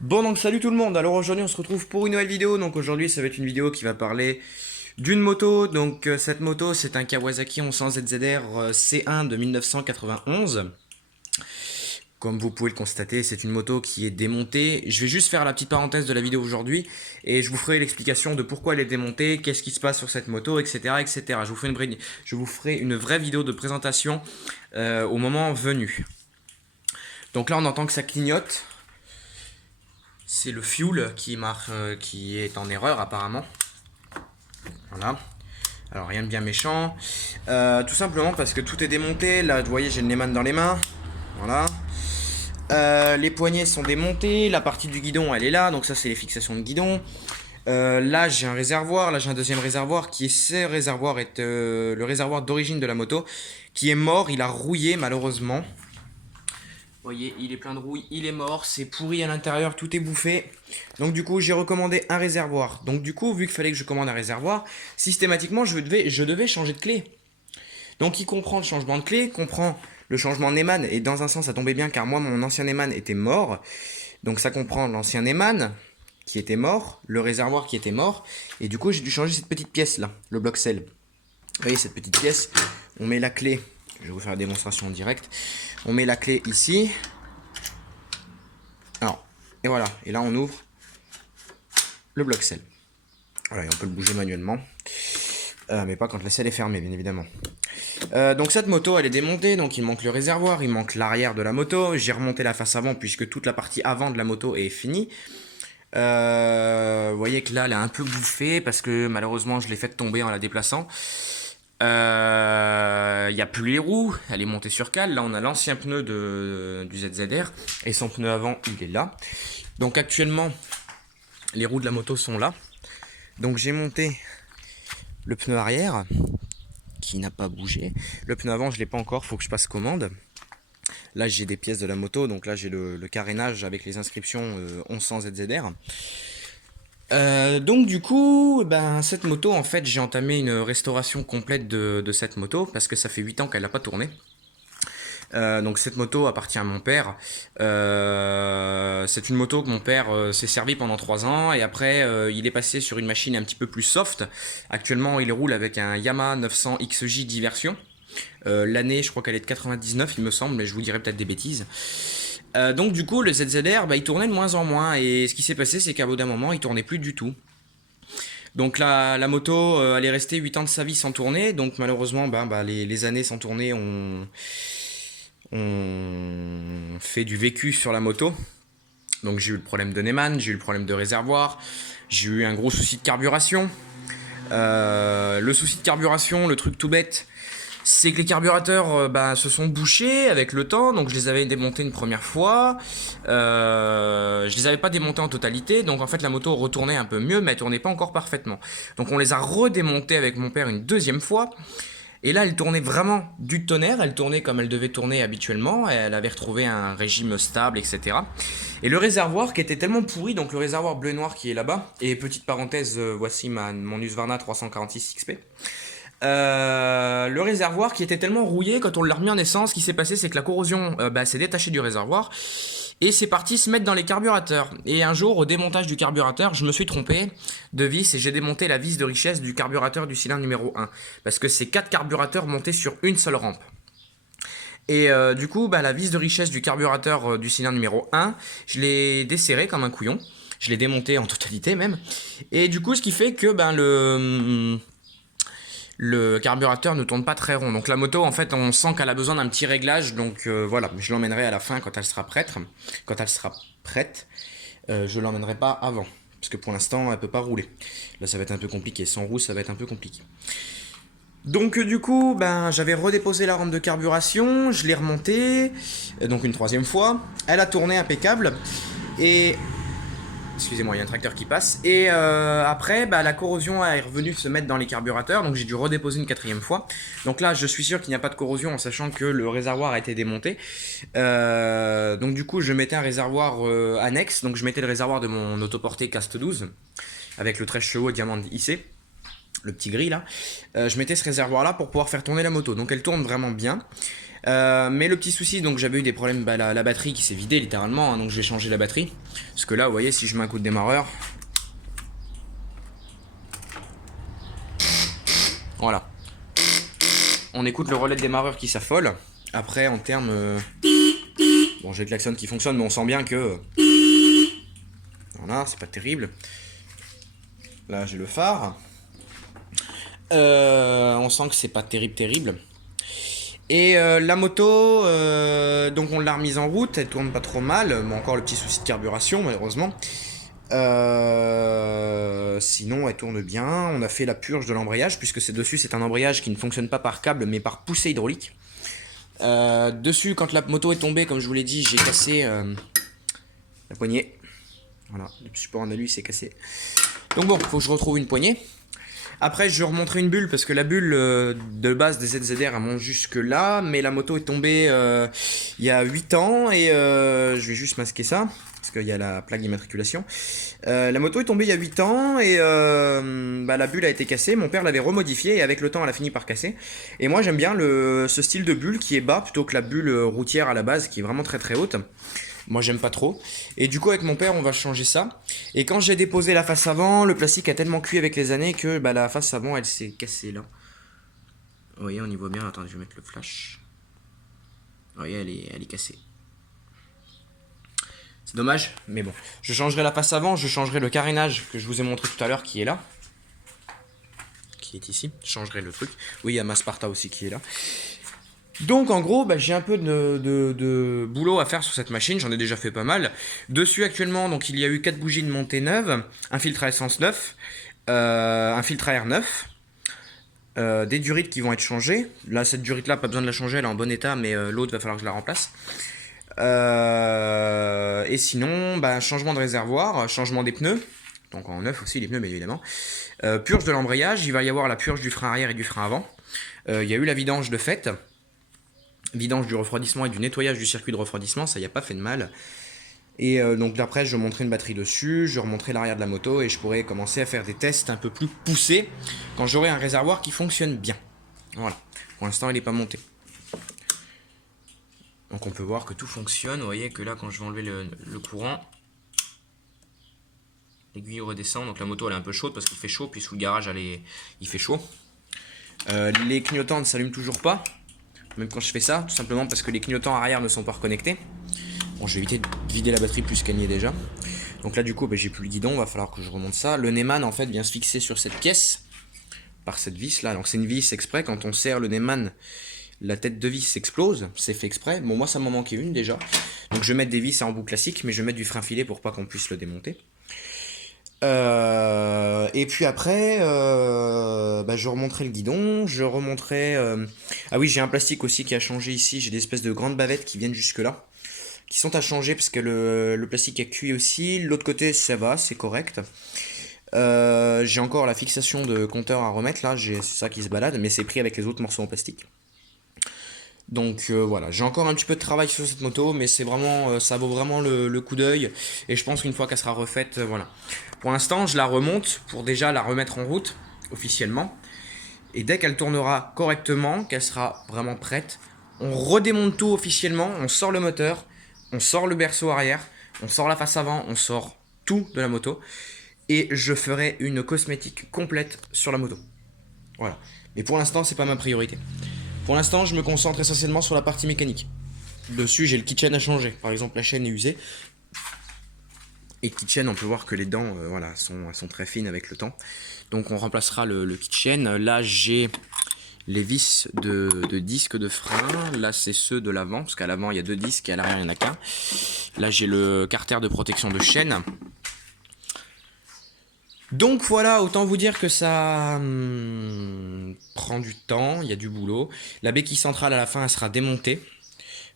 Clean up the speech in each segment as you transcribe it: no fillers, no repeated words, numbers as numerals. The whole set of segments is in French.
Bon donc salut tout le monde, alors aujourd'hui on se retrouve pour une nouvelle vidéo. Donc aujourd'hui ça va être une vidéo qui va parler d'une moto. Donc cette moto c'est un Kawasaki 1100 ZZR C1 de 1991. Comme vous pouvez le constater, c'est une moto qui est démontée. Je vais juste faire la petite parenthèse de la vidéo aujourd'hui et je vous ferai l'explication de pourquoi elle est démontée, qu'est-ce qui se passe sur cette moto, etc. etc. Je vous ferai une vraie vidéo de présentation au moment venu. Donc là on entend que ça clignote. C'est le fuel qui est en erreur apparemment. Voilà. Alors rien de bien méchant. Tout simplement parce que tout est démonté. Là, vous voyez, j'ai le Neyman dans les mains. Voilà. Les poignées sont démontées. La partie du guidon, elle est là. Donc ça, c'est les fixations de guidon. Là, j'ai un réservoir. Là, j'ai un deuxième réservoir qui est le réservoir d'origine de la moto, qui est mort. Il a rouillé malheureusement. Vous voyez, il est plein de rouille, il est mort, c'est pourri à l'intérieur, tout est bouffé. Donc du coup, j'ai recommandé un réservoir. Donc du coup, vu qu'il fallait que je commande un réservoir, systématiquement, je devais changer de clé. Donc il comprend le changement de clé, comprend le changement Neyman, et dans un sens, ça tombait bien car moi, mon ancien Neyman était mort. Donc ça comprend l'ancien Neyman qui était mort, le réservoir qui était mort, et du coup, j'ai dû changer cette petite pièce là, le bloc sel. Vous voyez cette petite pièce, on met la clé, je vais vous faire la démonstration en direct. On met la clé ici. Alors, et voilà, et là on ouvre le bloc sel. Voilà, et on peut le bouger manuellement. Mais pas quand la selle est fermée, bien évidemment. Donc cette moto, elle est démontée, donc il manque le réservoir, il manque l'arrière de la moto. J'ai remonté la face avant puisque toute la partie avant de la moto est finie. Vous voyez que là, elle est un peu bouffée parce que malheureusement, je l'ai fait tomber en la déplaçant. Il n'y a plus les roues, elle est montée sur cale. Là, on a l'ancien pneu du ZZR et son pneu avant, il est là. Donc actuellement, les roues de la moto sont là. Donc j'ai monté le pneu arrière qui n'a pas bougé. Le pneu avant, je l'ai pas encore, faut que je passe commande. Là, j'ai des pièces de la moto, donc là j'ai le carénage avec les inscriptions 1100 ZZR. Donc du coup, ben, cette moto, en fait, j'ai entamé une restauration complète de cette moto parce que ça fait 8 ans qu'elle n'a pas tourné. Donc cette moto appartient à mon père. C'est une moto que mon père s'est servi pendant 3 ans et après il est passé sur une machine un petit peu plus soft. Actuellement il roule avec un Yamaha 900 XJ Diversion. L'année je crois qu'elle est de 99 il me semble, mais je vous dirai peut-être des bêtises. Donc du coup le ZZR bah, il tournait de moins en moins et ce qui s'est passé c'est qu'à bout d'un moment il tournait plus du tout. Donc la moto elle est restée 8 ans de sa vie sans tourner, donc malheureusement les années sans tourner ont fait du vécu sur la moto. Donc j'ai eu le problème de Neyman, j'ai eu le problème de réservoir, j'ai eu un gros souci de carburation. Le souci de carburation, le truc tout bête, c'est que les carburateurs se sont bouchés avec le temps, donc je les avais démontés une première fois. Je les avais pas démontés en totalité, donc en fait la moto retournait un peu mieux, mais elle tournait pas encore parfaitement. Donc on les a redémontés avec mon père une deuxième fois. Et là, elle tournait vraiment du tonnerre, elle tournait comme elle devait tourner habituellement, elle avait retrouvé un régime stable, etc. Et le réservoir qui était tellement pourri, donc le réservoir bleu et noir qui est là-bas, et petite parenthèse, voici mon Husqvarna 346 XP. Le réservoir qui était tellement rouillé, quand on l'a remis en essence, ce qui s'est passé, c'est que la corrosion s'est détachée du réservoir et c'est parti se mettre dans les carburateurs. Et un jour, au démontage du carburateur, je me suis trompé de vis et j'ai démonté la vis de richesse du carburateur du cylindre numéro 1. Parce que c'est 4 carburateurs montés sur une seule rampe. Et du coup, la vis de richesse du carburateur du cylindre numéro 1, je l'ai desserré comme un couillon. Je l'ai démonté en totalité même. Et du coup, ce qui fait que le carburateur ne tourne pas très rond. Donc la moto, en fait, on sent qu'elle a besoin d'un petit réglage. Donc voilà, je l'emmènerai à la fin quand elle sera prête. Quand elle sera prête, je l'emmènerai pas avant. Parce que pour l'instant, elle peut pas rouler. Là, ça va être un peu compliqué. Sans roue, ça va être un peu compliqué. Donc du coup, j'avais redéposé la rampe de carburation, je l'ai remontée, donc une troisième fois. Elle a tourné impeccable. Et excusez-moi, il y a un tracteur qui passe. Et après, la corrosion est revenue se mettre dans les carburateurs, donc j'ai dû redéposer une quatrième fois. Donc là, je suis sûr qu'il n'y a pas de corrosion en sachant que le réservoir a été démonté. Donc du coup, je mettais un réservoir annexe, donc je mettais le réservoir de mon autoporté Cast 12 avec le 13 chevaux Diamant IC, le petit gris là. Je mettais ce réservoir là pour pouvoir faire tourner la moto. Donc elle tourne vraiment bien. Mais le petit souci, donc j'avais eu des problèmes, bah, la batterie qui s'est vidée littéralement, hein, donc j'ai changé la batterie. Parce que là, vous voyez, si je mets un coup de démarreur, voilà. On écoute le relais de démarreur qui s'affole. Après, en termes... bon, j'ai le klaxon qui fonctionne, mais on sent bien que... voilà, c'est pas terrible. Là, j'ai le phare. On sent que c'est pas terrible. Et la moto, donc on l'a remise en route, elle tourne pas trop mal, mais encore le petit souci de carburation malheureusement. Sinon elle tourne bien, on a fait la purge de l'embrayage, puisque dessus c'est un embrayage qui ne fonctionne pas par câble mais par poussée hydraulique. Dessus, quand la moto est tombée, comme je vous l'ai dit, j'ai cassé la poignée. Voilà, le support en alu s'est cassé. Donc bon, faut que je retrouve une poignée. Après, je vais remontrer une bulle parce que la bulle de base des ZZR elle monte jusque là, mais la moto est tombée il y a 8 ans et je vais juste masquer ça parce qu'il y a la plaque d'immatriculation. La moto est tombée il y a 8 ans et bah, la bulle a été cassée. Mon père l'avait remodifiée et avec le temps elle a fini par casser. Et moi j'aime bien ce style de bulle qui est bas plutôt que la bulle routière à la base qui est vraiment très haute. Moi j'aime pas trop. Et du coup avec mon père on va changer ça. Et quand j'ai déposé la face avant, le plastique a tellement cuit avec les années que bah, la face avant elle s'est cassée là. Vous voyez, on y voit bien. Attendez, je vais mettre le flash. Vous voyez, elle est cassée. C'est dommage, mais bon. Je changerai la face avant, je changerai le carénage que je vous ai montré tout à l'heure qui est là. Qui est ici. Je changerai le truc. Oui, il y a ma Sparta aussi qui est là. Donc en gros, bah, j'ai un peu de boulot à faire sur cette machine, j'en ai déjà fait pas mal. Dessus actuellement, donc il y a eu 4 bougies de montée neuve, un filtre à essence neuf, un filtre à air neuf, des durites qui vont être changées. Là, cette durite là, pas besoin de la changer, elle est en bon état, mais l'autre va falloir que je la remplace. Et sinon, bah, changement de réservoir, changement des pneus, donc en neuf aussi les pneus, bien évidemment. Purge de l'embrayage, il va y avoir la purge du frein arrière et du frein avant. Il y a eu la vidange de fait. Vidange du refroidissement et du nettoyage du circuit de refroidissement, ça y a pas fait de mal. Et donc d'après je monterai une batterie dessus, je remonterai l'arrière de la moto et je pourrai commencer à faire des tests un peu plus poussés quand j'aurai un réservoir qui fonctionne bien. Voilà, pour l'instant il n'est pas monté. Donc on peut voir que tout fonctionne, vous voyez que là quand je vais enlever le courant, l'aiguille redescend, donc la moto elle est un peu chaude parce qu'il fait chaud, puis sous le garage il fait chaud. Les clignotants ne s'allument toujours pas. Même quand je fais ça, tout simplement parce que les clignotants arrière ne sont pas reconnectés. Bon, je vais éviter de vider la batterie plus qu'elle n'y est déjà. Donc là, du coup, bah, j'ai plus le guidon, va falloir que je remonte ça. Le Neyman, en fait, vient se fixer sur cette caisse, par cette vis là. Donc c'est une vis exprès, quand on serre le Neyman, la tête de vis s'explose, c'est fait exprès. Bon, moi, ça m'en manquait une déjà. Donc je vais mettre des vis en bout classique, mais je vais mettre du frein filet pour pas qu'on puisse le démonter. Et puis après, bah, je remonterai le guidon, je remonterai... Ah oui, j'ai un plastique aussi qui a changé ici, j'ai des espèces de grandes bavettes qui viennent jusque là, qui sont à changer parce que le plastique a cuit aussi. L'autre côté, ça va, c'est correct. J'ai encore la fixation de compteur à remettre, là, c'est ça qui se balade, mais c'est pris avec les autres morceaux en plastique. Donc voilà, j'ai encore un petit peu de travail sur cette moto, mais c'est vraiment, ça vaut vraiment le coup d'œil. Et je pense qu'une fois qu'elle sera refaite, voilà. Pour l'instant, je la remonte pour déjà la remettre en route officiellement. Et dès qu'elle tournera correctement, qu'elle sera vraiment prête, on redémonte tout officiellement, on sort le moteur, on sort le berceau arrière, on sort la face avant, on sort tout de la moto. Et je ferai une cosmétique complète sur la moto. Voilà. Mais pour l'instant, c'est pas ma priorité. Pour l'instant, je me concentre essentiellement sur la partie mécanique. Dessus, j'ai le keychain à changer. Par exemple, la chaîne est usée. Et keychain, on peut voir que les dents, voilà, elles sont très fines avec le temps. Donc, on remplacera le keychain. Là, j'ai les vis de disques de frein. Là, c'est ceux de l'avant, parce qu'à l'avant, il y a 2 disques et à l'arrière, il n'y en a qu'un. Là, j'ai le carter de protection de chaîne. Donc voilà, autant vous dire que ça prend du temps, il y a du boulot. La béquille centrale à la fin, elle sera démontée.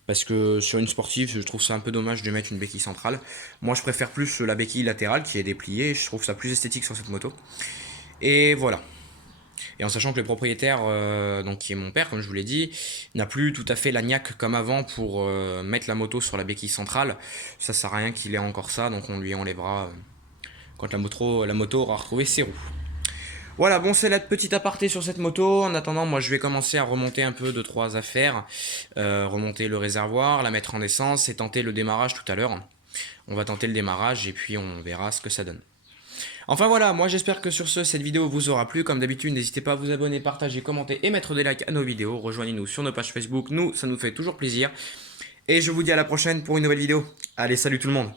Parce que sur une sportive, je trouve ça un peu dommage de mettre une béquille centrale. Moi, je préfère plus la béquille latérale qui est dépliée. Je trouve ça plus esthétique sur cette moto. Et voilà. Et en sachant que le propriétaire, donc qui est mon père, comme je vous l'ai dit, n'a plus tout à fait la niaque comme avant pour mettre la moto sur la béquille centrale. Ça sert à rien qu'il ait encore ça, donc on lui enlèvera quand la moto aura retrouvé ses roues. Voilà, bon, c'est la petite aparté sur cette moto. En attendant, moi, je vais commencer à remonter un peu deux trois affaires. Remonter le réservoir, la mettre en essence et tenter le démarrage tout à l'heure. On va tenter le démarrage et puis on verra ce que ça donne. Enfin voilà, moi j'espère que sur ce, cette vidéo vous aura plu. Comme d'habitude, n'hésitez pas à vous abonner, partager, commenter et mettre des likes à nos vidéos. Rejoignez-nous sur nos pages Facebook, nous, ça nous fait toujours plaisir. Et je vous dis à la prochaine pour une nouvelle vidéo. Allez, salut tout le monde!